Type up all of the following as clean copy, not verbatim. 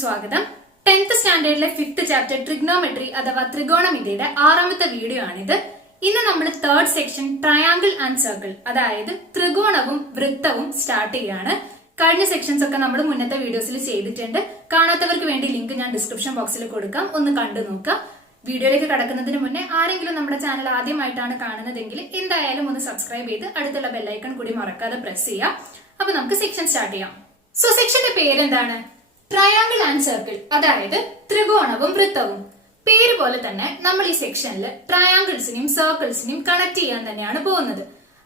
സ്വാഗതം. 10th സ്റ്റാൻഡേർഡിലെ 5th chapter trigonometry അഥവാ ത്രികോണമിതിയുടെ 6ാമത്തെ video ആണിത്. ഇന്ന് നമ്മൾ 3rd section triangle and circle അതായത് ത്രികോണവും വൃത്തവും സ്റ്റാർട്ട് ചെയ്യാണ്. കഴിഞ്ഞ സെക്ഷൻസ് ഒക്കെ നമ്മൾ മുന്നത്തെ വീഡിയോസിൽ ചെയ്തിട്ടുണ്ട്. കാണാത്തവർക്ക് വേണ്ടി ലിങ്ക് ഞാൻ ഡിസ്ക്രിപ്ഷൻ ബോക്സിൽ കൊടുക്കാം, ഒന്ന് കണ്ടു നോക്കാം. വീഡിയോയിലേക്ക് കടക്കുന്നതിന് മുന്നേ ആരെങ്കിലും നമ്മുടെ ചാനൽ ആദ്യമായിട്ടാണ് കാണുന്നതെങ്കിൽ എന്തായാലും ഒന്ന് സബ്സ്ക്രൈബ് ചെയ്ത് അടുത്തുള്ള ബെല്ലൈക്കൺ കൂടി മറക്കാതെ പ്രസ് ചെയ്യാം. അപ്പൊ നമുക്ക് സെക്ഷൻ സ്റ്റാർട്ട് ചെയ്യാം. സോ സെക്ഷന്റെ പേരെന്താണ്? ട്രയാങ്കിൾ ആൻഡ് സർക്കിൾ അതായത് ത്രികോണവും വൃത്തവും. പേര് പോലെ തന്നെ നമ്മൾ ഈ സെക്ഷനിൽ ട്രയാങ്കിൾസിനെയും സർക്കിൾസിനെയും കണക്ട് ചെയ്യാൻ തന്നെയാണ് പോകുന്നത്.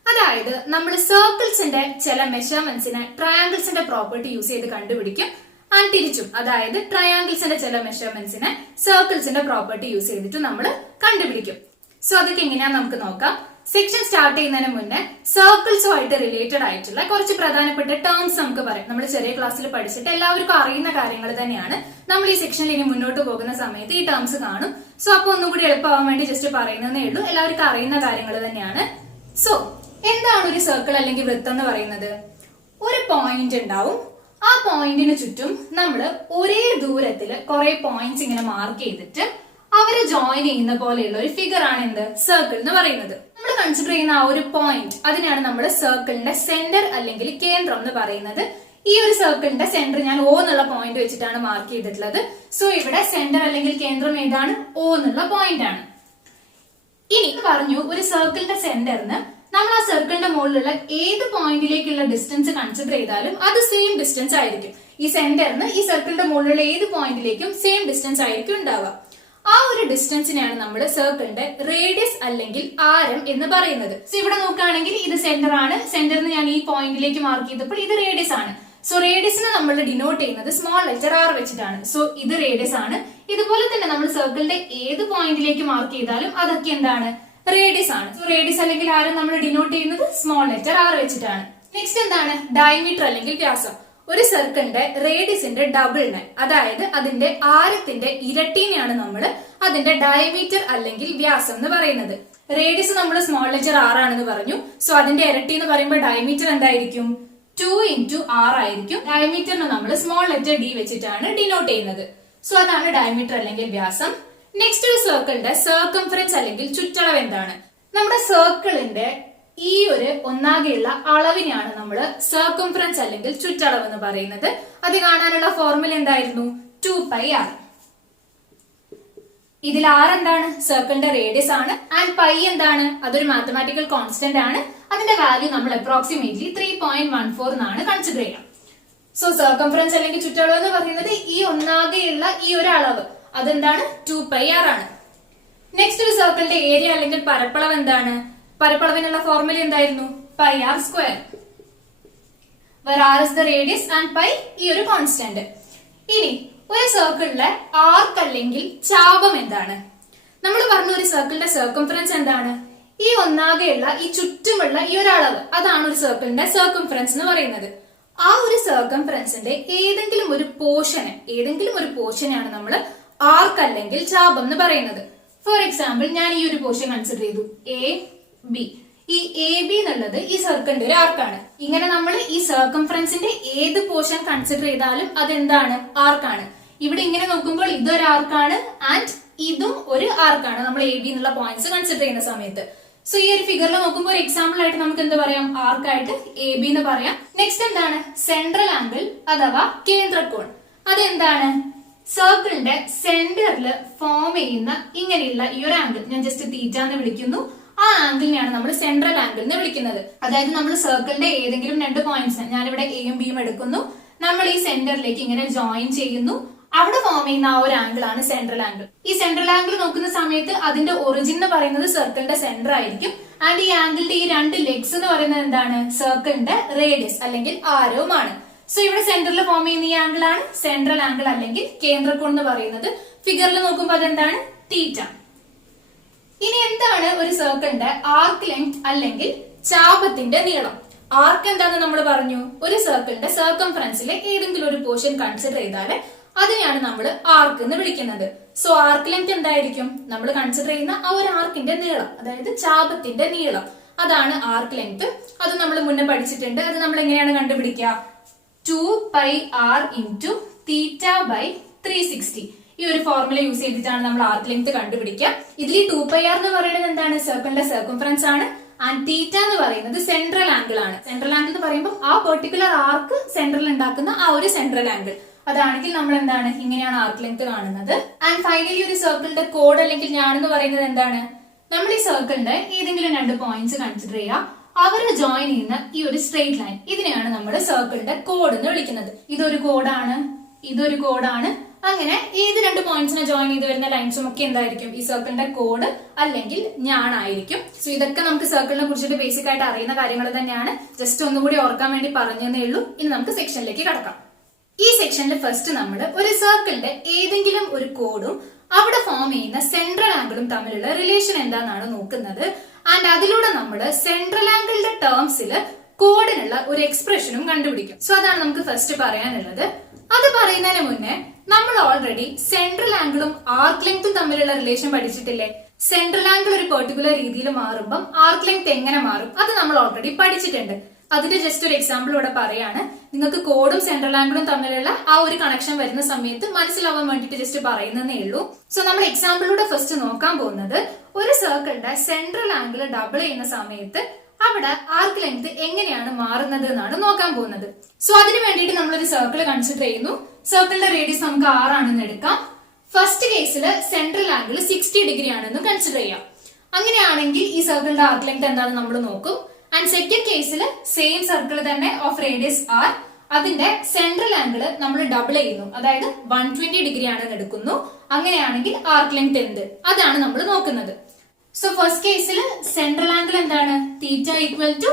അതായത് നമ്മൾ സർക്കിൾസിന്റെ ചില മെഷർമെന്റ്സിനെ ട്രയാങ്കിൾസിന്റെ പ്രോപ്പർട്ടി യൂസ് ചെയ്ത് കണ്ടുപിടിക്കും. ആൻഡ് തിരിച്ചും, അതായത് ട്രയാങ്കിൾസിന്റെ ചില മെഷർമെന്റ്സിനെ സർക്കിൾസിന്റെ പ്രോപ്പർട്ടി യൂസ് ചെയ്തിട്ട് നമ്മൾ കണ്ടുപിടിക്കും. സോ അതൊക്കെ എങ്ങനെയാന്ന് നമുക്ക് നോക്കാം. സെക്ഷൻ സ്റ്റാർട്ട് ചെയ്യുന്നതിന് മുന്നേ സർക്കിൾസുമായിട്ട് റിലേറ്റഡ് ആയിട്ടുള്ള കുറച്ച് പ്രധാനപ്പെട്ട ടേംസ് നമുക്ക് പറയാം. നമ്മൾ ചെറിയ ക്ലാസ്സിൽ പഠിച്ചിട്ട് എല്ലാവർക്കും അറിയുന്ന കാര്യങ്ങൾ തന്നെയാണ്. നമ്മൾ ഈ സെക്ഷനിൽ ഇനി മുന്നോട്ട് പോകുന്ന സമയത്ത് ഈ ടേംസ് കാണും. സോ അപ്പൊ ഒന്നുകൂടി എളുപ്പമാവാൻ വേണ്ടി ജസ്റ്റ് പറയുന്നതേ ഉള്ളൂ. എല്ലാവർക്കും അറിയുന്ന കാര്യങ്ങൾ തന്നെയാണ്. സോ എന്താണ് ഒരു സർക്കിൾ അല്ലെങ്കിൽ വൃത്തം എന്ന് പറയുന്നത്? ഒരു പോയിന്റ് ഉണ്ടാവും. ആ പോയിന്റിന് ചുറ്റും നമ്മൾ ഒരേ ദൂരത്തില് കുറെ പോയിന്റ്സ് ഇങ്ങനെ മാർക്ക് ചെയ്തിട്ട് അവരെ ജോയിൻ ചെയ്യുന്ന പോലെയുള്ള ഒരു ഫിഗർ ആണ് എന്ത്? സർക്കിൾ എന്ന് പറയുന്നത്. നമ്മൾ കൺസിഡർ ചെയ്യുന്ന ആ ഒരു പോയിന്റ്, അതിനാണ് നമ്മൾ സർക്കിളിന്റെ സെന്റർ അല്ലെങ്കിൽ കേന്ദ്രം എന്ന് പറയുന്നത്. ഈ ഒരു സർക്കിളിന്റെ സെന്റർ ഞാൻ O എന്നുള്ള പോയിന്റ് വെച്ചിട്ടാണ് മാർക്ക് ചെയ്തിട്ടുള്ളത്. സോ ഇവിടെ സെന്റർ അല്ലെങ്കിൽ കേന്ദ്രം ഏതാണ്? O എന്നുള്ള പോയിന്റ് ആണ്. ഇനി പറഞ്ഞു, ഒരു സർക്കിളിന്റെ സെന്ററിന് നമ്മൾ ആ സർക്കിളിന്റെ മുകളിലുള്ള ഏത് പോയിന്റിലേക്കുള്ള ഡിസ്റ്റൻസ് കൺസിഡർ ചെയ്താലും അത് സെയിം ഡിസ്റ്റൻസ് ആയിരിക്കും. ഈ സെന്ററിന് ഈ സർക്കിളിന്റെ മുകളിലുള്ള ഏത് പോയിന്റിലേക്കും സെയിം ഡിസ്റ്റൻസ് ആയിരിക്കും ഉണ്ടാവുക. ആ ഒരു ഡിസ്റ്റൻസിനെയാണ് നമ്മൾ സർക്കിളിന്റെ റേഡിയസ് അല്ലെങ്കിൽ ആരം എന്ന് പറയുന്നത്. സോ ഇവിടെ നോക്കുകയാണെങ്കിൽ ഇത് സെന്റർ ആണ്. സെന്ററിന് ഞാൻ ഈ പോയിന്റിലേക്ക് മാർക്ക് ചെയ്തപ്പോൾ ഇത് റേഡിയസ് ആണ്. സോ റേഡിയസിനെ നമ്മൾ ഡിനോട്ട് ചെയ്യുന്നത് സ്മോൾ ലെറ്റർ R വെച്ചിട്ടാണ്. സോ ഇത് റേഡിയസ് ആണ്. ഇതുപോലെ തന്നെ നമ്മൾ സർക്കിളിന്റെ ഏത് പോയിന്റിലേക്ക് മാർക്ക് ചെയ്താലും അതൊക്കെ എന്താണ്? റേഡിയസ് ആണ്. സോ റേഡിയസ് അല്ലെങ്കിൽ ആരം നമ്മൾ ഡിനോട്ട് ചെയ്യുന്നത് സ്മോൾ ലെറ്റർ R വെച്ചിട്ടാണ്. നെക്സ്റ്റ് എന്താണ്? ഡയമീറ്റർ അല്ലെങ്കിൽ വ്യാസം. ഒരു സർക്കിളിന്റെ റേഡിയസിന്റെ ഡബിളിനെ, അതായത് അതിന്റെ ആരത്തിന്റെ ഇരട്ടീനെയാണ് നമ്മൾ അതിന്റെ ഡയമീറ്റർ അല്ലെങ്കിൽ വ്യാസം എന്ന് പറയുന്നത്. റേഡിയസ് നമ്മൾ സ്മോൾ ലെറ്റർ R ആണെന്ന് പറഞ്ഞു. സോ അതിന്റെ ഇരട്ടി എന്ന് പറയുമ്പോൾ ഡയമീറ്റർ എന്തായിരിക്കും? 2 into R ആയിരിക്കും. ഡയമീറ്ററിന് നമ്മൾ സ്മോൾ ലെറ്റർ D വെച്ചിട്ടാണ് ഡിനോട്ട് ചെയ്യുന്നത്. സോ അതാണ് ഡയമീറ്റർ അല്ലെങ്കിൽ വ്യാസം. നെക്സ്റ്റ് ഒരു സർക്കിളിന്റെ സർക്കംഫറൻസ് അല്ലെങ്കിൽ ചുറ്റളവ് എന്താണ്? നമ്മുടെ സർക്കിളിന്റെ ഈ ഒരു ഒന്നാകെയുള്ള അളവിനെയാണ് നമ്മൾ സർക്കംഫറൻസ് അല്ലെങ്കിൽ ചുറ്റളവ് എന്ന് പറയുന്നത്. അത് കാണാനുള്ള ഫോർമുല എന്തായിരുന്നു? 2πr. ഇതിൽ R എന്താണ്? സർക്കിളിന്റെ റേഡിയസ് ആണ്. ആൻഡ് പൈ എന്താണ്? അതൊരു മാത്തമാറ്റിക്കൽ കോൺസ്റ്റന്റ് ആണ്. അതിന്റെ വാല്യൂ നമ്മൾ അപ്രോക്സിമേറ്റ്ലി 3.14 എന്നാണ് കൺസിഡർ ചെയ്യാം. സോ സർക്കംഫറൻസ് അല്ലെങ്കിൽ ചുറ്റളവ് എന്ന് പറയുന്നത് ഈ ഒന്നാകെയുള്ള ഈ ഒരു അളവ്, അതെന്താണ്? 2πr ആണ്. നെക്സ്റ്റ് ഒരു സർക്കിളിന്റെ ഏരിയ അല്ലെങ്കിൽ പരപ്പളവ് എന്താണ്? പരപ്പളവിനുള്ള ഫോർമുല എന്തായിരുന്നു? πr², where r is the radius and pi ഈ ഒരു കോൺസ്റ്റന്റ്. ഇനി ഒരു സർക്കിളിലെ ആർക്ക് അല്ലെങ്കിൽ ചാപം എന്താണ്? നമ്മൾ പറഞ്ഞു ഒരു സർക്കിളിന്റെ സർക്കംഫറൻസ് എന്താണ്? ഈ ഒന്നാകെയുള്ള ഈ ചുറ്റുമുള്ള ഈ ഒരു അളവ്, അതാണ് ഒരു സർക്കിളിന്റെ സർക്കംഫറൻസ് എന്ന് പറയുന്നത്. ആ ഒരു സർക്കംഫറൻസിന്റെ ഏതെങ്കിലും ഒരു പോർഷനെയാണ് നമ്മൾ ആർക്ക് അല്ലെങ്കിൽ ചാപം എന്ന് പറയുന്നത്. ഫോർ എക്സാമ്പിൾ, ഞാൻ ഈ ഒരു പോർഷൻ കൺസിഡർ ചെയ്തു, AB. ഈ AB എന്നുള്ളത് ഈ സർക്കിളിന്റെ ഒരു ആർക്കാണ്. ഇങ്ങനെ നമ്മൾ ഈ സർക്കംഫറൻസിന്റെ ഏത് പോർഷൻ കൺസിഡർ ചെയ്താലും അതെന്താണ്? ആർക്കാണ്. ഇവിടെ ഇങ്ങനെ നോക്കുമ്പോൾ ഇതൊരു ആർക്കാണ് ആൻഡ് ഇതും ഒരു ആർക്കാണ് നമ്മൾ AB എന്നുള്ള പോയിന്റ്സ് കൺസിഡർ ചെയ്യുന്ന സമയത്ത്. സോ ഈ ഒരു ഫിഗറിൽ നോക്കുമ്പോൾ ഒരു എക്സാമ്പിൾ ആയിട്ട് നമുക്ക് എന്ത് പറയാം? ആർക്കായിട്ട് AB എന്ന് പറയാം. നെക്സ്റ്റ് എന്താണ്? സെൻട്രൽ ആംഗിൾ അഥവാ കേന്ദ്രകോൺ. അതെന്താണ്? സർക്കിളിന്റെ സെന്ററിൽ ഫോം ചെയ്യുന്ന ഇങ്ങനെയുള്ള ഈ ഒരു ആംഗിൾ ഞാൻ ജസ്റ്റ് തീറ്റ എന്ന് വിളിക്കുന്നു. ആ ആംഗിളിനെയാണ് നമ്മൾ സെൻട്രൽ ആംഗിൾ എന്ന് വിളിക്കുന്നത്. അതായത് നമ്മൾ സർക്കിളിന്റെ ഏതെങ്കിലും രണ്ട് പോയിന്റ്സ്, ഞാനിവിടെ എയും ബിയും എടുക്കുന്നു, നമ്മൾ ഈ സെന്ററിലേക്ക് ഇങ്ങനെ ജോയിൻ ചെയ്യുന്നു. അവിടെ ഫോം ചെയ്യുന്ന ആ ഒരു ആംഗിൾ ആണ് സെൻട്രൽ ആംഗിൾ. ഈ സെൻട്രൽ ആംഗിൾ നോക്കുന്ന സമയത്ത് അതിന്റെ ഒറിജിൻ എന്ന് പറയുന്നത് സർക്കിളിന്റെ സെന്റർ ആയിരിക്കും. ആൻഡ് ഈ ആംഗിളിന്റെ ഈ രണ്ട് ലെഗ്സ് എന്ന് പറയുന്നത് എന്താണ്? സർക്കിളിന്റെ റേഡിയസ് അല്ലെങ്കിൽ ആരവുമാണ്. സോ ഇവിടെ സെന്ററിൽ ഫോം ചെയ്യുന്ന ഈ ആംഗിൾ ആണ് സെൻട്രൽ ആംഗിൾ അല്ലെങ്കിൽ കേന്ദ്രകോൺ എന്ന് പറയുന്നത്. ഫിഗറിൽ നോക്കുമ്പോൾ അതെന്താണ്? തീറ്റ. ഇനി എന്താണ് ഒരു സർക്കിളിന്റെ ആർക്ക് ലെങ്ത് അല്ലെങ്കിൽ ചാപത്തിന്റെ നീളം? ആർക്ക് എന്താന്ന് നമ്മൾ പറഞ്ഞു, ഒരു സർക്കിളിന്റെ സർക്കംഫറൻസിലെ ഏതെങ്കിലും ഒരു പോർഷൻ കൺസിഡർ ചെയ്താൽ അതിനെയാണ് നമ്മൾ ആർക്ക് എന്ന് വിളിക്കുന്നത്. സോ ആർക്ക് ലെങ്ത് എന്തായിരിക്കും? നമ്മൾ കൺസിഡർ ചെയ്യുന്ന ആ ഒരു ആർക്കിന്റെ നീളം, അതായത് ചാപത്തിന്റെ നീളം, അതാണ് ആർക്ക് ലെങ്ത്. അത് നമ്മൾ മുന്നേ പഠിച്ചിട്ടുണ്ട്. അത് നമ്മൾ എങ്ങനെയാണ് കണ്ടുപിടിക്കുക? 2πr into theta by 360. ഈ ഒരു ഫോർമുല യൂസ് ചെയ്തിട്ടാണ് നമ്മൾ ആർക്ക് ലെങ്ത് കണ്ടുപിടിക്കുക. ഇതിൽ ഈ 2πr എന്ന് പറയുന്നത് എന്താണ്? സർക്കിളിന്റെ സർക്കംഫറൻസ് ആണ്. ആൻഡ് തീറ്റ എന്ന് പറയുന്നത് സെൻട്രൽ ആംഗിൾ ആണ്. സെൻട്രൽ ആംഗിൾ എന്ന് പറയുമ്പോൾ ആ പെർട്ടിക്കുലർ ആർക്ക് സെൻട്രൽ ഉണ്ടാക്കുന്ന ആ ഒരു സെൻട്രൽ ആംഗിൾ. അതാണെങ്കിൽ നമ്മൾ എന്താണ് ഇങ്ങനെയാണ് ആർക്ക് ലെങ്ത് കാണുന്നത്. ആൻഡ് ഫൈനലി ഒരു സർക്കിളിന്റെ കോഡ് അല്ലെങ്കിൽ ഞാനെന്ന് പറയുന്നത് എന്താണ്? നമ്മൾ ഈ സർക്കിളിന്റെ ഏതെങ്കിലും 2 പോയിന്റ്സ് കൺസിഡർ ചെയ്യുക. അവർ ജോയിൻ ചെയ്യുന്ന ഈ ഒരു സ്ട്രെയിറ്റ് ലൈൻ, ഇതിനെയാണ് നമ്മൾ സർക്കിളിന്റെ കോഡ് എന്ന് വിളിക്കുന്നത്. ഇതൊരു കോഡാണ്, ഇതൊരു കോഡാണ്. അങ്ങനെ ഏത് 2 പോയിന്റ്സിനെ ജോയിൻ ചെയ്ത് വരുന്ന ലൈൻസും ഒക്കെ എന്തായിരിക്കും? ഈ സർക്കിളിന്റെ കോഡ് അല്ലെങ്കിൽ ഞാനായിരിക്കും. സോ ഇതൊക്കെ നമുക്ക് സർക്കിളിനെ കുറിച്ചിട്ട് ബേസിക് ആയിട്ട് അറിയുന്ന കാര്യങ്ങൾ തന്നെയാണ്. ജസ്റ്റ് ഒന്നുകൂടി ഓർക്കാൻ വേണ്ടി പറഞ്ഞതേ ഉള്ളൂ. ഇനി നമുക്ക് സെക്ഷനിലേക്ക് കടക്കാം. ഈ സെക്ഷനിൽ ഫസ്റ്റ് നമ്മൾ ഒരു സർക്കിളിന്റെ ഏതെങ്കിലും ഒരു കോഡും അവിടെ ഫോം ചെയ്യുന്ന സെൻട്രൽ ആംഗിളും തമ്മിലുള്ള റിലേഷൻ എന്താണെന്നാണ് നോക്കുന്നത്. ആൻഡ് അതിലൂടെ നമ്മൾ സെൻട്രൽ ആംഗിളിന്റെ ടേംസിൽ കോഡിനുള്ള ഒരു എക്സ്പ്രഷനും കണ്ടുപിടിക്കും. സോ അതാണ് നമുക്ക് ഫസ്റ്റ് പറയാനുള്ളത്. അത് പറയുന്നതിന് മുന്നേ നമ്മൾ ഓൾറെഡി സെൻട്രൽ ആംഗിളും ആർക്ക് ലെങ്തും തമ്മിലുള്ള റിലേഷൻ പഠിച്ചിട്ടില്ലേ? സെൻട്രൽ ആംഗിൾ ഒരു പെർട്ടിക്കുലർ രീതിയിൽ മാറുമ്പോൾ ആർക്ക് ലെങ്ത് എങ്ങനെ മാറും അത് നമ്മൾ ഓൾറെഡി പഠിച്ചിട്ടുണ്ട്. അതിന്റെ ജസ്റ്റ് ഒരു എക്സാമ്പിൾ ഇവിടെ പറയാണ്. നിങ്ങൾക്ക് കോഡും സെൻട്രൽ ആംഗിളും തമ്മിലുള്ള ആ ഒരു കണക്ഷൻ വരുന്ന സമയത്ത് മനസ്സിലാവാൻ വേണ്ടിട്ട് ജസ്റ്റ് പറയുന്നതേ ഉള്ളൂ. സോ നമ്മൾ എക്സാമ്പിളിലൂടെ ഫസ്റ്റ് നോക്കാൻ പോകുന്നത് ഒരു സർക്കിളിന്റെ സെൻട്രൽ ആംഗിൾ ഡബിൾ ചെയ്യുന്ന സമയത്ത് അവിടെ ആർക്ക് ലെങ്ത് എങ്ങനെയാണ് മാറുന്നത് എന്നാണ് നോക്കാൻ പോകുന്നത്. സോ അതിന് വേണ്ടിയിട്ട് നമ്മളൊരു സർക്കിൾ കൺസിഡർ ചെയ്യുന്നു. സർക്കിളിന്റെ റേഡിയസ് നമുക്ക് 6 ആണെന്ന് എടുക്കാം. ഫസ്റ്റ് കേസിൽ സെൻട്രൽ ആംഗിൾ 60 ഡിഗ്രി ആണെന്ന് കൺസിഡർ ചെയ്യാം. അങ്ങനെയാണെങ്കിൽ ഈ സർക്കിളിന്റെ ആർക്ക് ലെങ്ത് എന്താണെന്ന് നമ്മൾ നോക്കും. ആൻഡ് സെക്കൻഡ് കേസിൽ സെയിം സർക്കിൾ തന്നെ ഓഫ് റേഡിയസ് r, അതിന്റെ സെൻട്രൽ ആംഗിൾ നമ്മൾ ഡബിൾ ചെയ്യുന്നു, അതായത് 120 ഡിഗ്രി ആണെന്ന് എടുക്കുന്നു. അങ്ങനെയാണെങ്കിൽ ആർക്ക് ലെങ്ത് എന്ത് അതാണ് നമ്മൾ നോക്കുന്നത്. സോ ഫസ്റ്റ് കേസിൽ സെൻട്രൽ ആംഗിൾ എന്താണ്? തീറ്റ ഈക്വൽ ടു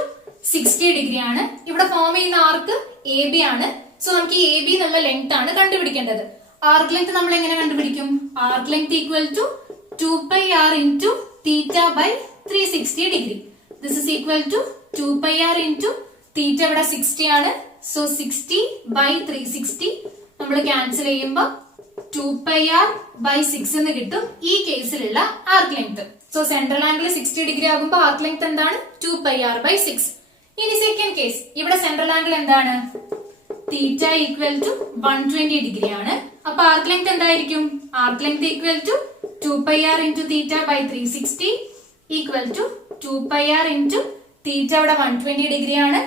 60 ഡിഗ്രി ആണ്. ഇവിടെ ഫോം ചെയ്യുന്ന ആർക്ക് എ ബി ആണ്. സോ നമുക്ക് ഈ എ ബി എന്നുള്ള ലെങ്ത് ആണ് കണ്ടുപിടിക്കേണ്ടത്. ആർക്ക് ലെങ്ത് നമ്മൾ എങ്ങനെ കണ്ടുപിടിക്കും? Arc length equal to 2πr into theta by 360 degree. This is equal to 2πr into theta ഇവിടെ 60 ആണ്. സോ 60 ബൈ 360 നമ്മൾ ക്യാൻസൽ ചെയ്യുമ്പോൾ 2πr ബൈ 6 എന്ന് കിട്ടും ഈ കേസിലുള്ള arc length. So central angle 60 degree ആകുമ്പോൾ ആർക്ക് ലെങ്ത് എന്താണ്? 2πr by 6. ഇനി സെക്കൻഡ് കേസ്, ഇവിടെ സെൻട്രൽ ആംഗിൾ എന്താണ്? തീറ്റ ഈക്വൽ ടു 120 ഡിഗ്രി ആണ്. അപ്പൊ ആർക്ക് ലെങ്ത് എന്തായിരിക്കും? Arc length equal to 2πr into theta by 360 equal to 2πr into theta ഇവിടെ 120 degree ആണ്.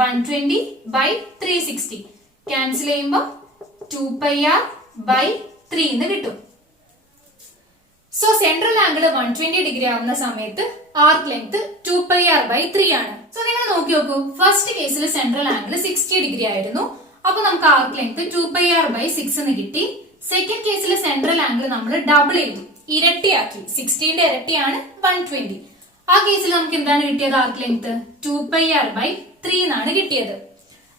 120 ബൈ 360 ക്യാൻസൽ ചെയ്യുമ്പോൾ 2πr ബൈ 3 എന്ന് കിട്ടും. സോ സെൻട്രൽ ആംഗിൾ 120 ഡിഗ്രി ആവുന്ന സമയത്ത് ആർക്ക് ലെങ്ത് 2πr ബൈ 3 ആണ്. സോ നിങ്ങൾ നോക്കി നോക്കൂ, ഫസ്റ്റ് കേസിൽ സെൻട്രൽ ആംഗിൾ 60 ഡിഗ്രി ആയിരുന്നു. അപ്പൊ നമുക്ക് ആർക്ക് ലെങ്ത് 2πr ബൈ 6 എന്ന് കിട്ടി. സെക്കൻഡ് കേസിൽ സെൻട്രൽ ആംഗിൾ നമ്മൾ ഡബിൾ ചെയ്തു, ഇരട്ടിയാക്കി. 60ന്റെ ഇരട്ടിയാണ് 120. ആ കേസിൽ നമുക്ക് എന്താണ് കിട്ടിയത്? ആർക്ക് ലെങ്ത് 2πr ബൈ 3 എന്നാണ് കിട്ടിയത്.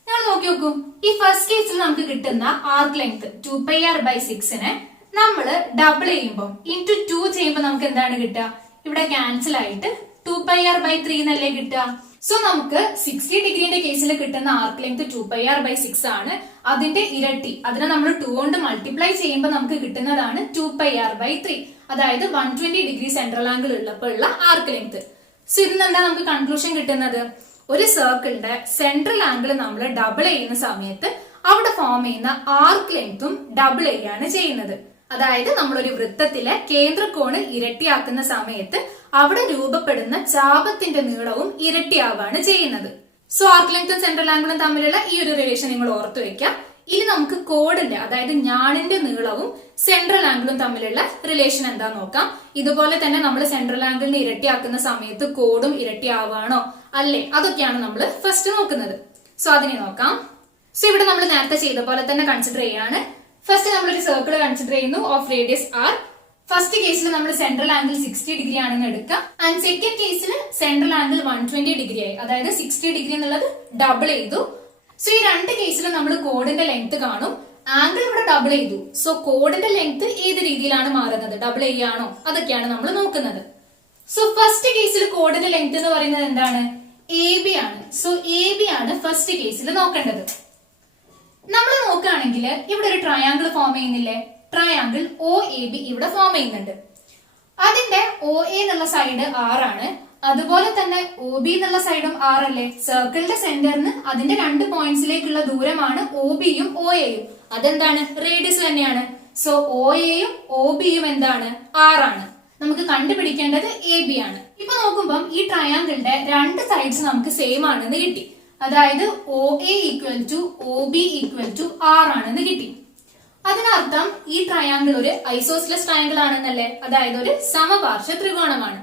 നിങ്ങൾ നോക്കി നോക്കൂ, ഈ ഫസ്റ്റ് കേസിൽ നമുക്ക് കിട്ടുന്ന ആർക്ക് ലെങ്ത് 2πr ബൈ 6നെ നമ്മൾ ഡബിൾ ചെയ്യുമ്പോൾ ഇൻറ്റു 2 ചെയ്യുമ്പോൾ നമുക്ക് എന്താണ് കിട്ടുക? ഇവിടെ ക്യാൻസൽ ആയിട്ട് 2πr ബൈ 3 എന്നല്ലേ കിട്ടുക. സോ നമുക്ക് 60 ഡിഗ്രിന്റെ കേസിൽ കിട്ടുന്ന ആർക്ക് ലെങ്ത് 2πr ബൈ 6 ആണ്. അതിന്റെ ഇരട്ടി, അതിനെ നമ്മൾ 2 കൊണ്ട് മൾട്ടിപ്ലൈ ചെയ്യുമ്പോൾ നമുക്ക് കിട്ടുന്നതാണ് 2πr ബൈ 3. അതായത് 120 ഡിഗ്രി സെൻട്രൽ ആംഗിൾ ഉള്ളപ്പോൾ ഉള്ള ആർക്ക് ലെങ്ത്. സോ ഇതിന് എന്താ നമുക്ക് കൺക്ലൂഷൻ കിട്ടുന്നത്? ഒരു സർക്കിളിന്റെ സെൻട്രൽ ആംഗിൾ നമ്മൾ ഡബിൾ ചെയ്യുന്ന സമയത്ത് അവിടെ ഫോം ചെയ്യുന്ന ആർക്ക് ലെങ്തും ഡബിൾ ചെയ്യാണ് ചെയ്യുന്നത്. അതായത് നമ്മളൊരു വൃത്തത്തിലെ കേന്ദ്രകോണ് ഇരട്ടിയാക്കുന്ന സമയത്ത് അവിടെ രൂപപ്പെടുന്ന ചാപത്തിന്റെ നീളവും ഇരട്ടിയാവാണ് ചെയ്യുന്നത്. സോ ആർക്ക് ലെങ്തും സെൻട്രൽ ആംഗിളും തമ്മിലുള്ള ഈ ഒരു റിലേഷൻ നിങ്ങൾ ഓർത്തു വെക്കാം. ഇനി നമുക്ക് കോഡിന്റെ, അതായത് ഞാണിന്റെ നീളവും സെൻട്രൽ ആംഗിളും തമ്മിലുള്ള റിലേഷൻ എന്താ നോക്കാം. ഇതുപോലെ തന്നെ നമ്മൾ സെൻട്രൽ ആംഗിളിനെ ഇരട്ടിയാക്കുന്ന സമയത്ത് കോഡും ഇരട്ടിയാവാണോ അല്ലേ, അതൊക്കെയാണ് നമ്മൾ ഫസ്റ്റ് നോക്കുന്നത്. സോ അതിനെ നോക്കാം. സോ ഇവിടെ നമ്മൾ നേരത്തെ ചെയ്ത പോലെ തന്നെ കൺസിഡർ ചെയ്യാണ്. ഫസ്റ്റ് നമ്മളൊരു സർക്കിൾ കൺസിഡർ ചെയ്യുന്നു ഓഫ് റേഡിയസ് r. ഫസ്റ്റ് കേസിൽ നമ്മൾ സെൻട്രൽ ആംഗിൾ 60 ഡിഗ്രി ആണെന്ന് എടുക്കാം. ആൻഡ് സെക്കൻഡ് കേസിൽ സെൻട്രൽ ആംഗിൾ 120 ഡിഗ്രി ആയി, അതായത് 60 ഡിഗ്രി എന്നുള്ളത് ഡബിൾ ചെയ്തു. സോ ഈ രണ്ട് കേസിലും നമ്മൾ കോഡിന്റെ ലെങ്ത് കാണും. ആംഗിൾ ഇവിടെ ഡബിൾ ചെയ്തു. സോ കോഡിന്റെ ലെങ്ത് ഏത് രീതിയിലാണ് മാറുന്നത്? ഡബിൾ ചെയ്യാണോ? അതൊക്കെയാണ് നമ്മൾ നോക്കുന്നത്. സോ ഫസ്റ്റ് കേസിൽ കോഡിന്റെ ലെങ്ത് എന്ന് പറയുന്നത് എന്താണ്? എ ബി ആണ്. സോ എ ബി ആണ് ഫസ്റ്റ് കേസിൽ നോക്കേണ്ടത്. നമ്മൾ നോക്കുകയാണെങ്കിൽ ഇവിടെ ഒരു ട്രയാങ്കിൾ ഫോം ചെയ്യുന്നില്ലേ? ട്രയാങ്കിൾ ഒ എ ബി ഇവിടെ ഫോം ചെയ്യുന്നുണ്ട്. അതിന്റെ ഒ എ എന്നുള്ള സൈഡ് 6 ആണ്. അതുപോലെ തന്നെ ഒ ബി എന്നുള്ള സൈഡും 6 അല്ലേ? സർക്കിളിന്റെ സെന്ററിന് അതിന്റെ 2 പോയിന്റ്സിലേക്കുള്ള ദൂരമാണ് ഒ ബിയും ഒ എയും. അതെന്താണ്? റേഡിയസ് തന്നെയാണ്. സോ ഒ എയും ഒ ബിയും എന്താണ്? 6 ആണ്. നമുക്ക് കണ്ടുപിടിക്കേണ്ടത് എ ബി ആണ്. ഇപ്പൊ നോക്കുമ്പോൾ ഈ ട്രയാങ്കിളിന്റെ രണ്ട് സൈഡ്സ് നമുക്ക് സെയിം ആണെന്ന് കിട്ടി. അതായത് O A equal to O B equal to 6 ആണെന്ന് കിട്ടി. അതിനർത്ഥം ഈ ട്രയാങ്കിൾ ഒരു ഐസോസ്ലസ് ട്രയാങ്കിൾ ആണെന്നല്ലേ? അതായത് ഒരു സമപാർശ്വ ത്രികോണമാണ്.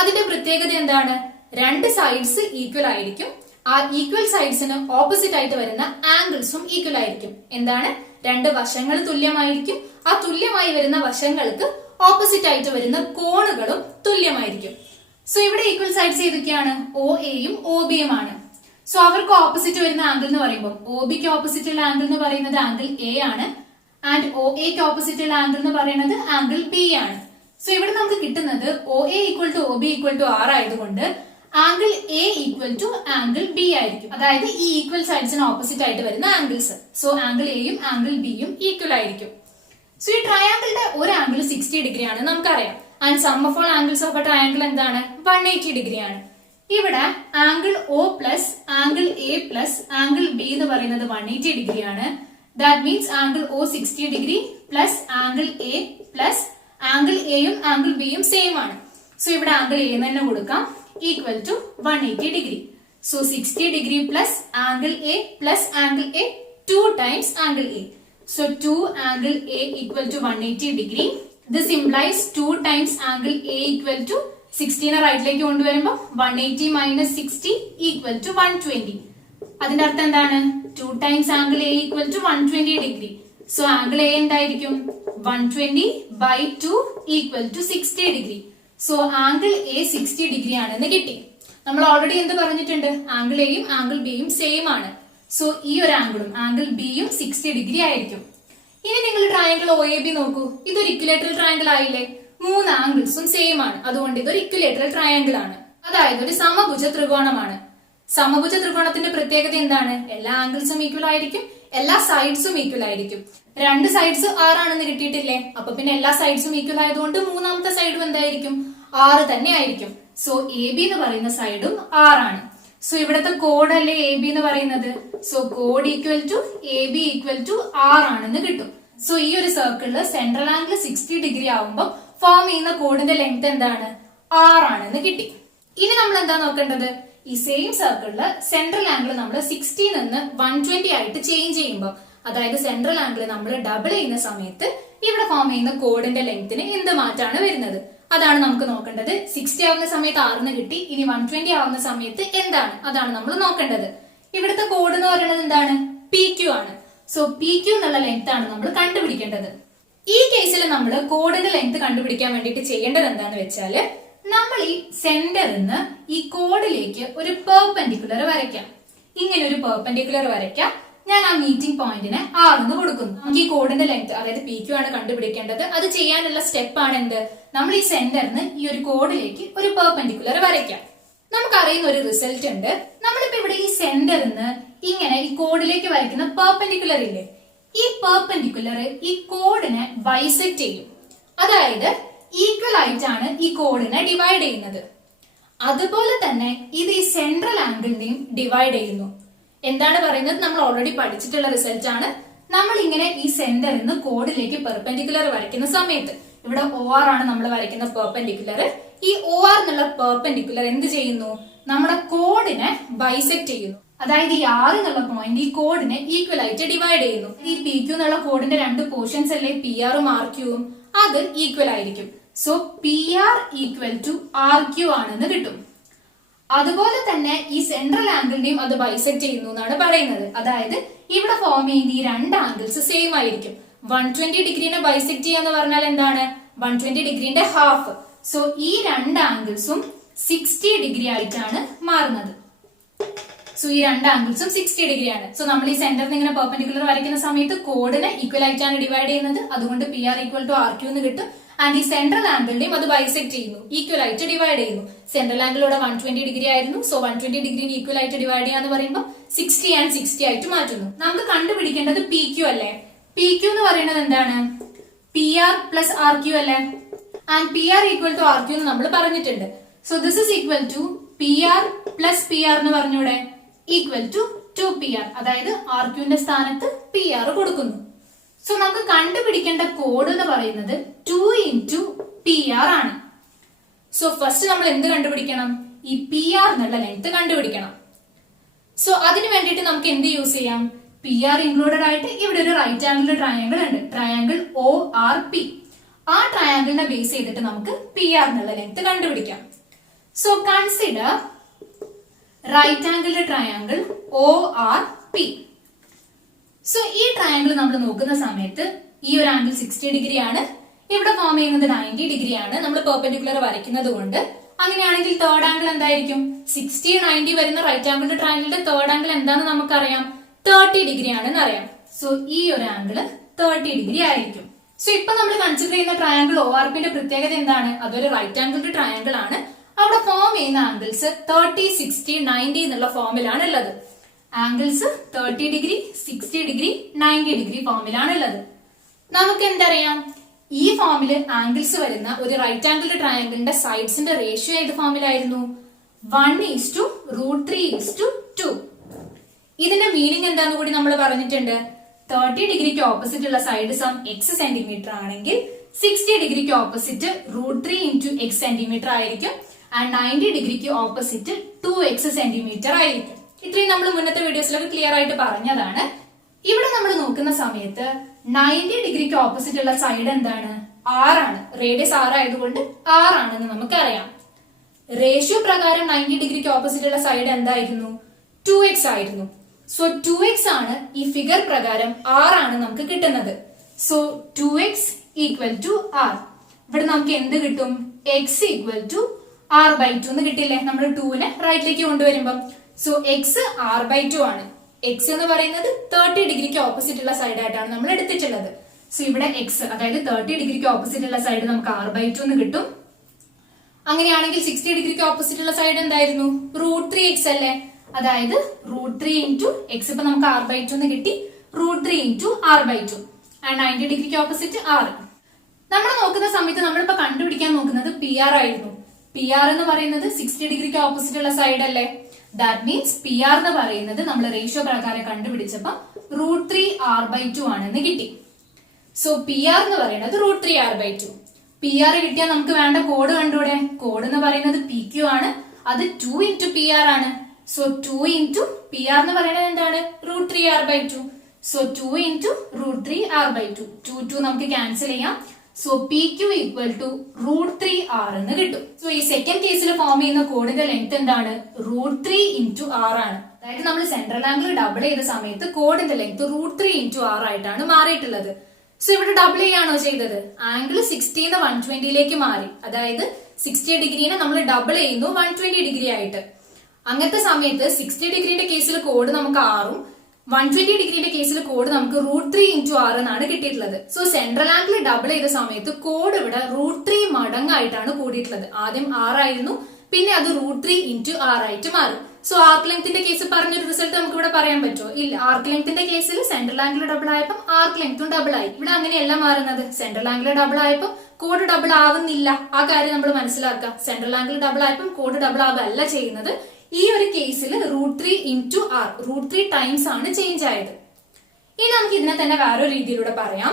അതിന്റെ പ്രത്യേകത എന്താണ്? രണ്ട് സൈഡ്സ് ഈക്വൽ ആയിരിക്കും. ആ ഈക്വൽ സൈഡ്സിന് ഓപ്പോസിറ്റ് ആയിട്ട് വരുന്ന ആംഗിൾസും ഈക്വൽ ആയിരിക്കും. എന്താണ്? രണ്ട് വശങ്ങൾ തുല്യമായിരിക്കും. ആ തുല്യമായി വരുന്ന വശങ്ങൾക്ക് ഓപ്പോസിറ്റ് ആയിട്ട് വരുന്ന കോണുകളും തുല്യമായിരിക്കും. സോ ഇവിടെ ഈക്വൽ സൈഡ്സ് ഏതൊക്കെയാണ്? ഒ എയും ഒ ബിയും ആണ്. സോ അവർക്ക് ഓപ്പോസിറ്റ് വരുന്ന ആംഗിൾ എന്ന് പറയുമ്പോൾ ഒ ബിക്ക് ഓപ്പോസിറ്റ് ഉള്ള ആംഗിൾ എന്ന് പറയുന്നത് ആംഗിൾ എ ആണ്. ആൻഡ് ഒ എക്ക് ഓപ്പോസിറ്റ് ഉള്ള ആംഗിൾ എന്ന് പറയുന്നത് ആംഗിൾ ബി ആണ്. സോ ഇവിടെ നമുക്ക് കിട്ടുന്നത് O A equal to O B equal to 6 ആയതുകൊണ്ട് angle A equal to angle B ആയിരിക്കും. അതായത് ഈ ഈക്വൽ സൈഡ്സിന് ഓപ്പോസിറ്റ് ആയിട്ട് വരുന്ന ആംഗിൾസ്. സോ ആംഗിൾ എയും ആംഗിൾ ബിയും ഈക്വൽ ആയിരിക്കും. സോ ഈ ട്രയാങ്കിളിന്റെ ഒരു ആംഗിൾ 60 ഡിഗ്രി ആണ് നമുക്കറിയാം. And sum of all angles of A triangle എന്താണ്? 180 ഡിഗ്രി ആണ്. ഇവിടെ angle O plus angle A plus angle B എന്ന് പറയുന്നത് 180 ഡിഗ്രി ആണ്. That means angle O 60 degree plus angle A plus angle എയും ആംഗിൾ ബിയും സെയിം ആണ്. സോ ഇവിടെ ആംഗിൾ എ തന്നെ കൊടുക്കാം equal to 180 degree. So 60 degree plus angle A plus angle A 2 times angle A. So 2 angle A equal to 180 degree. This implies 2 times angle A equal to 60 റൈറ്റിലേക്ക് കൊണ്ടുവരുമ്പോൾ 180 minus 60 equal to 120. അതിന്റെ അർത്ഥം എന്താണ്? 2 times angle A equal to 120 degree. So angle A എന്തായിരിക്കും? 120 by 2 equal to 60 degree. So angle A 60 degree ആണെന്ന് കിട്ടി. നമ്മൾ already എന്ത് പറഞ്ഞിട്ടുണ്ട്? ആംഗിൾ എയും ആംഗിൾ ബിയും സെയിം ആണ്. സോ ഈ ഒരു ആംഗിളും ആംഗിൾ ബിയും 60 ഡിഗ്രി ആയിരിക്കും. ഇനി നിങ്ങൾ ട്രയാങ്കിൾ ഒ എ ബി നോക്കൂ. ഇതൊരു ഇക്വിലേറ്ററൽ ട്രയാങ്കിൾ ആയില്ലേ? 3 ആംഗിൾസും സെയിം ആണ്. അതുകൊണ്ട് ഇതൊരു ഇക്വിലേറ്ററൽ ട്രയാങ്കിൾ ആണ്. അതായത് ഒരു സമഭുജ ത്രികോണമാണ്. സമഭുജ ത്രികോണത്തിന്റെ പ്രത്യേകത എന്താണ്? എല്ലാ ആംഗിൾസും ഈക്വൽ ആയിരിക്കും, എല്ലാ സൈഡ്സും ഈക്വൽ ആയിരിക്കും. രണ്ട് സൈഡ്സ് 6 ആണെന്ന് കിട്ടിയിട്ടില്ലേ? അപ്പൊ പിന്നെ എല്ലാ സൈഡ്സും ഈക്വൽ ആയതുകൊണ്ട് മൂന്നാമത്തെ സൈഡും എന്തായിരിക്കും? 6 തന്നെ ആയിരിക്കും. സോ എ ബി എന്ന് പറയുന്ന സൈഡും 6 ആണ്. സോ ഇവിടത്തെ കോഡ് അല്ലേ എ ബി എന്ന് പറയുന്നത്? സോ കോഡ് equal to A B equal to 6 ആണെന്ന് കിട്ടും. സോ ഈ ഒരു സർക്കിളില് സെൻട്രൽ ആംഗിൾ 60 ഡിഗ്രി ആവുമ്പോൾ ഫോം ചെയ്യുന്ന കോഡിന്റെ ലെങ്ത് എന്താണ്? 6 ആണെന്ന് കിട്ടി. ഇനി നമ്മൾ എന്താ നോക്കേണ്ടത്? ഈ സെയിം സർക്കിളില് സെൻട്രൽ ആംഗിൾ നമ്മൾ 60 നിന്ന് 120 ആയിട്ട് ചേഞ്ച് ചെയ്യുമ്പോൾ, അതായത് സെൻട്രൽ ആംഗിൾ നമ്മൾ ഡബിൾ ചെയ്യുന്ന സമയത്ത് ഇവിടെ ഫോം ചെയ്യുന്ന കോഡിന്റെ ലെങ്ത്തിന് എന്ത് മാറ്റാണ് വരുന്നത്? അതാണ് നമുക്ക് നോക്കേണ്ടത്. 60 ആവുന്ന സമയത്ത് 6 കിട്ടി. ഇനി 120 ആവുന്ന സമയത്ത് എന്താണ്? അതാണ് നമ്മൾ നോക്കേണ്ടത്. ഇവിടുത്തെ കോഡ് എന്ന് പറയുന്നത് എന്താണ്? പി ക്യു ആണ്. സോ പി ക്യു എന്നുള്ള ലെങ്ത് ആണ് നമ്മൾ കണ്ടുപിടിക്കേണ്ടത്. ഈ കേസിൽ നമ്മൾ കോഡിന്റെ ലെങ്ത് കണ്ടുപിടിക്കാൻ വേണ്ടിയിട്ട് ചെയ്യേണ്ടത് എന്താന്ന് വെച്ചാല്, നമ്മൾ ഈ സെന്ററിൽ നിന്ന് ഈ കോഡിലേക്ക് ഒരു പെർപെൻഡിക്കുലർ വരയ്ക്കാം. ഇങ്ങനെ ഒരു പെർപെൻഡിക്കുലർ വരയ്ക്കാം. ഞാൻ ആ മീറ്റിംഗ് പോയിന്റിനെ 6 എന്ന് കൊടുക്കുന്നു. നമുക്ക് ഈ കോഡിന്റെ ലെങ്ത്, അതായത് പി ക്യു ആണ് കണ്ടുപിടിക്കേണ്ടത്. അത് ചെയ്യാനുള്ള സ്റ്റെപ്പ് ആണ് എന്ത്? നമ്മൾ ഈ സെന്ററിന് ഈ ഒരു കോഡിലേക്ക് ഒരു പെർപെൻഡിക്കുലർ വരയ്ക്കാം. നമുക്കറിയുന്ന ഒരു റിസൾട്ട് ഉണ്ട്. നമ്മളിപ്പോ ഇവിടെ ഈ സെന്ററിന് ഇങ്ങനെ ഈ കോഡിലേക്ക് വരയ്ക്കുന്ന പെർപെൻഡിക്കുലർ ഇല്ലേ? ഈ പെർപെൻഡിക്കുലർ ഈ കോഡിനെ ബൈസെക്ട് ചെയ്യും. അതായത് ഈക്വൽ ആയിട്ടാണ് ഈ കോഡിനെ ഡിവൈഡ് ചെയ്യുന്നത്. അതുപോലെ തന്നെ ഇത് ഈ സെൻട്രൽ ആംഗിളിനെയും ഡിവൈഡ് ചെയ്യുന്നു. എന്താണ് പറയുന്നത്? നമ്മൾ ഓൾറെഡി പഠിച്ചിട്ടുള്ള റിസൾട്ട് ആണ്. നമ്മൾ ഇങ്ങനെ ഈ സെന്ററിൽ നിന്ന് കോഡിലേക്ക് പെർപെൻഡിക്കുലർ വരയ്ക്കുന്ന സമയത്ത്, ഇവിടെ ഒ ആർ ആണ് നമ്മൾ വരയ്ക്കുന്ന പെർപെൻഡിക്കുലർ. ഈ ഒ ആർ എന്നുള്ള പെർപെൻഡിക്കുലർ എന്ത് ചെയ്യുന്നു? നമ്മുടെ കോഡിനെ ബൈസെക്ട് ചെയ്യുന്നു. അതായത് ഈ 6 എന്നുള്ള പോയിന്റ് ഈ കോഡിനെ ഈക്വൽ ആയിട്ട് ഡിവൈഡ് ചെയ്യുന്നു. ഈ പി ക്യു എന്നുള്ള കോഡിന്റെ രണ്ട് പോർഷൻസ് അല്ലേ പി ആറും ആർ ക്യൂവും? അത് ഈക്വൽ ആയിരിക്കും. So P R equal to R Q ആണെന്ന് കിട്ടും. അതുപോലെ തന്നെ ഈ സെൻട്രൽ ആംഗിളിനെയും അത് ബൈസെക്ട് ചെയ്യുന്നു എന്നാണ് പറയുന്നത്. അതായത് ഇവിടെ ഫോം ചെയ്യുന്ന ഈ രണ്ട് ആംഗിൾസ് സെയിം ആയിരിക്കും. 120 ഡിഗ്രീനെ ബൈസെക്ട് ചെയ്യാന്ന് പറഞ്ഞാൽ എന്താണ്? 120 ഡിഗ്രീന്റെ ഹാഫ്. സോ ഈ രണ്ട് ആംഗിൾസും 60 ഡിഗ്രി ആയിട്ടാണ് മാറുന്നത്. സോ ഈ രണ്ട് ആംഗിൾസും 60 ഡിഗ്രി ആണ്. സോ നമ്മൾ ഈ സെന്ററിൽ ഇങ്ങനെ പെർപെൻഡിക്കുലർ വരയ്ക്കുന്ന സമയത്ത് കോഡിനെ ഈക്വൽ ആയിട്ടാണ് ഡിവൈഡ് ചെയ്യുന്നത്. അതുകൊണ്ട് P R equal to R Q എന്ന് കിട്ടും. ആൻഡ് ഈ സെൻട്രൽ ആംഗിളിനെയും അത് ബൈസെക്ട് ചെയ്യുന്നു, ഈക്വൽ ആയിട്ട് ഡിവൈഡ് ചെയ്യുന്നു. സെൻട്രൽ ആംഗിൾ ഇവിടെ 120 ഡിഗ്രി ആയിരുന്നു. സോ 120 ഡിഗ്രിന് ഈക്വൽ ആയിട്ട് ഡിവൈഡ് ചെയ്യാന്ന് പറയുമ്പോൾ 60 ആൻഡ് 60 ആയിട്ട് മാറ്റുന്നു. നമുക്ക് കണ്ടുപിടിക്കേണ്ടത് പി ക്യൂ അല്ലേ? പി ക്യൂ എന്ന് പറയുന്നത് എന്താണ്? P R plus R Q അല്ലേ? And P R equal to R Q എന്ന് നമ്മൾ പറഞ്ഞിട്ടുണ്ട്. So this is equal to P R plus P R എന്ന് പറഞ്ഞൂടെ? Equal to 2PR. അതായത് ആർ ക്യൂന്റെ സ്ഥാനത്ത് പി ആർ കൊടുക്കുന്നു. സോ നമുക്ക് കണ്ടുപിടിക്കേണ്ട കോഡ് എന്ന് പറയുന്നത് 2 ഇൻറ്റു PR ആണ്. സോ ഫസ്റ്റ് നമ്മൾ എന്ത് കണ്ടുപിടിക്കണം? ഈ PR എന്നുള്ള ലെങ്ത് കണ്ടുപിടിക്കണം. സോ അതിന് വേണ്ടിയിട്ട് നമുക്ക് എന്ത് യൂസ് ചെയ്യാം? PR ഇൻക്ലൂഡഡ് ആയിട്ട് ഇവിടെ ഒരു റൈറ്റ് ആംഗിൾ ട്രയാങ്കിൾ ഉണ്ട്, ട്രയാങ്കിൾ ORP. ആ ട്രയാങ്കിളിനെ ബേസ് ചെയ്തിട്ട് നമുക്ക് PR എന്നുള്ള ലെങ്ത് കണ്ടുപിടിക്കാം. So consider right angle triangle ORP. So ഈ ട്രയാങ്കിൾ നമ്മൾ നോക്കുന്ന സമയത്ത് ഈ ഒരു ആംഗിൾ 60 ഡിഗ്രി ആണ്, ഇവിടെ ഫോം ചെയ്യുന്നത് 90 ഡിഗ്രി ആണ്. നമ്മൾ പെർപെൻഡിക്കുലർ വരയ്ക്കുന്നത് കൊണ്ട് അങ്ങനെയാണെങ്കിൽ തേർഡ് ആംഗിൾ എന്തായിരിക്കും? 60 90 വരുന്ന റൈറ്റ് ആംഗിൾ ട്രയാങ്കിളിന്റെ തേർഡ് ആംഗിൾ എന്താണെന്ന് നമുക്കറിയാം, 30 ഡിഗ്രി ആണെന്ന് അറിയാം. സോ ഈ ഒരു ആംഗിൾ 30 ഡിഗ്രി ആയിരിക്കും. സോ ഇപ്പൊ നമ്മൾ കൺസിഡർ ചെയ്യുന്ന ട്രയാങ്കിൾ ORPന്റെ പ്രത്യേകത എന്താണ്? അതൊരു റൈറ്റ് ആംഗിൾ ട്രയാങ്കിൾ ആണ്. അവിടെ ഫോം ചെയ്യുന്ന ആംഗിൾസ് 30 60 90 എന്നുള്ള ഫോമിലാണ് ഉള്ളത്. ആംഗിൾസ് 30 ഡിഗ്രി 60 ഡിഗ്രി 90 ഡിഗ്രി ഫോമിലാണ് ഉള്ളത്. നമുക്ക് എന്തറിയാം? ഈ ഫോമില് ആംഗിൾസ് വരുന്ന ഒരു റൈറ്റ് ആംഗിൾ ട്രയാങ്കിളിന്റെ സൈഡ്സിന്റെ റേഷ്യോ ഏത് ഫോമിലായിരുന്നു? 1:√3:2. ഇതിന്റെ മീനിങ് എന്താന്ന് കൂടി നമ്മൾ പറഞ്ഞിട്ടുണ്ട്. 30 ഡിഗ്രിക്ക് ഓപ്പോസിറ്റ് ഉള്ള സൈഡ് സം x സെന്റിമീറ്റർ ആണെങ്കിൽ 60 ഡിഗ്രിക്ക് ഓപ്പോസിറ്റ് √3 ഇൻറ്റു x സെന്റിമീറ്റർ ആയിരിക്കും. ആൻഡ് 90 ഡിഗ്രിക്ക് ഓപ്പോസിറ്റ് 2x സെന്റിമീറ്റർ ആയിരിക്കും. ഇത്രയും നമ്മൾ മുന്നത്തെ വീഡിയോസിലൊക്കെ ക്ലിയർ ആയിട്ട് പറഞ്ഞതാണ്. ഇവിടെ നമ്മൾ നോക്കുന്ന സമയത്ത് 90 ഡിഗ്രിക്ക് ഓപ്പോസിറ്റ് ഉള്ള സൈഡ് എന്താണ്? 6 ആണ്. റേഡിയസ് 6 ആയതുകൊണ്ട് 6 ആണെന്ന് നമുക്കറിയാം. റേഷ്യോ പ്രകാരം 90 ഡിഗ്രിക്ക് ഓപ്പോസിറ്റ് ഉള്ള സൈഡ് എന്തായിരുന്നു? 2x ആയിരുന്നു. സോ 2x ആണ് ഈ ഫിഗർ പ്രകാരം 6 ആണ് നമുക്ക് കിട്ടുന്നത്. So 2x equal to R. ഇവിടെ നമുക്ക് എന്ത് കിട്ടും? x ഈക്വൽ ടു R/2 എന്ന് കിട്ടില്ലേ? നമ്മൾ 2നെ റൈറ്റിലേക്ക് കൊണ്ടുവരുമ്പം. സോ x R/2 ആണ്. x എന്ന് പറയുന്നത് 30 ഡിഗ്രിക്ക് ഓപ്പോസിറ്റ് ഉള്ള സൈഡ് ആയിട്ടാണ് നമ്മൾ എടുത്തിട്ടുള്ളത്. സോ ഇവിടെ x അതായത് 30 ഡിഗ്രിക്ക് ഓപ്പോസിറ്റ് ഉള്ള സൈഡ് നമുക്ക് R/2 എന്ന് കിട്ടും. അങ്ങനെയാണെങ്കിൽ 60 ഡിഗ്രിക്ക് ഓപ്പോസിറ്റ് ഉള്ള സൈഡ് എന്തായിരുന്നു? √3x അല്ലേ? അതായത് √3 ഇൻറ്റു x. ഇപ്പൊ നമുക്ക് R/2 എന്ന് കിട്ടി. √3 ഇൻറ്റു R/2 ആൻഡ് 90 ഡിഗ്രിക്ക് ഓപ്പോസിറ്റ് R. നമ്മൾ നോക്കുന്ന സമയത്ത് നമ്മളിപ്പോ കണ്ടുപിടിക്കാൻ നോക്കുന്നത് PR ആയിരുന്നു. PR എന്ന് പറയുന്നത് 60 ഡിഗ്രിക്ക് ഓപ്പോസിറ്റ് ഉള്ള സൈഡ് അല്ലേ? ദാറ്റ് മീൻസ് PR എന്ന് പറയുന്നത് നമ്മൾ റേഷ്യോ പ്രകാരം കണ്ടുപിടിച്ചപ്പോ √3 R/2 ആണെന്ന് കിട്ടി. സോ PR എന്ന് പറയുന്നത് √3 R/2. PR കിട്ടിയാൽ നമുക്ക് വേണ്ട കോഡ് കണ്ടൂടെ? കോഡ് എന്ന് പറയുന്നത് PQ ആണ്. അത് 2 ഇൻറ്റു PR ആണ്. സോ 2 ഇൻറ്റു PR എന്ന് പറയുന്നത് എന്താണ്? √3 R/2. So 2 into √3 R/2. 2 നമുക്ക് ക്യാൻസൽ ചെയ്യാം. So PQ equal to √3 R എന്ന് കിട്ടും. സോ ഈ സെക്കൻഡ് കേസിൽ ഫോം ചെയ്യുന്ന കോഡിന്റെ ലെങ്ത് എന്താണ്? √3 ഇൻറ്റു R ആണ്. അതായത് നമ്മൾ സെൻട്രൽ ആംഗിൾ ഡബിൾ ചെയ്ത സമയത്ത് കോഡിന്റെ ലെങ്ത് √3 ഇൻറ്റു R ആയിട്ടാണ് മാറിയിട്ടുള്ളത്. സോ ഇവിടെ ഡബിൾ ചെയ്യാണോ ചെയ്തത്? ആംഗിൾ 60 120ലേക്ക് മാറി. അതായത് 60 ഡിഗ്രീനെ നമ്മൾ ഡബിൾ ചെയ്യുന്നു 120 ഡിഗ്രി ആയിട്ട്. അങ്ങനത്തെ സമയത്ത് 60 ഡിഗ്രിന്റെ കേസിൽ കോഡ് നമുക്ക് 6ഉം 120 ഡിഗ്രിന്റെ കേസിൽ കോഡ് നമുക്ക് √3 ഇൻറ്റു R എന്നാണ് കിട്ടിയിട്ടുള്ളത്. സോ സെൻട്രൽ ആംഗിൾ ഡബിൾ ചെയ്ത സമയത്ത് കോഡ് ഇവിടെ √3 മടങ്ങായിട്ടാണ് കൂടിയിട്ടുള്ളത്. ആദ്യം 6 ആയിരുന്നു, പിന്നെ അത് √3 ഇൻറ്റു R ആയിട്ട് മാറി. സോ ആർക്ക് ലെങ്ത്തിന്റെ കേസ് പറഞ്ഞൊരു റിസൾട്ട് നമുക്ക് ഇവിടെ പറയാൻ പറ്റുമോ? ഇല്ല. ആർക്ക് ലെങ്ത്തിന്റെ കേസിൽ സെൻട്രൽ ആംഗിൾ ഡബിൾ ആയപ്പോൾ ആർക്ക് ലെങ്ത്തും ഡബിൾ ആയി. ഇവിടെ അങ്ങനെയല്ല മാറുന്നത്. സെൻട്രൽ ആംഗിൾ ഡബിൾ ആയപ്പോൾ കോഡ് ഡബിൾ ആവുന്നില്ല. ആ കാര്യം നമ്മൾ മനസ്സിലാക്കുക. സെൻട്രൽ ആംഗിൾ ഡബിൾ ആയപ്പോൾ കോഡ് ഡബിൾ ആവുകയല്ല ചെയ്യുന്നത്. ഈ ഒരു കേസിൽ √3 ഇൻറ്റു R √3 ടൈംസ് ആണ് ചേഞ്ച് ആയത്. ഇനി നമുക്ക് ഇതിനെ തന്നെ വേറൊരു രീതിയിലൂടെ പറയാം.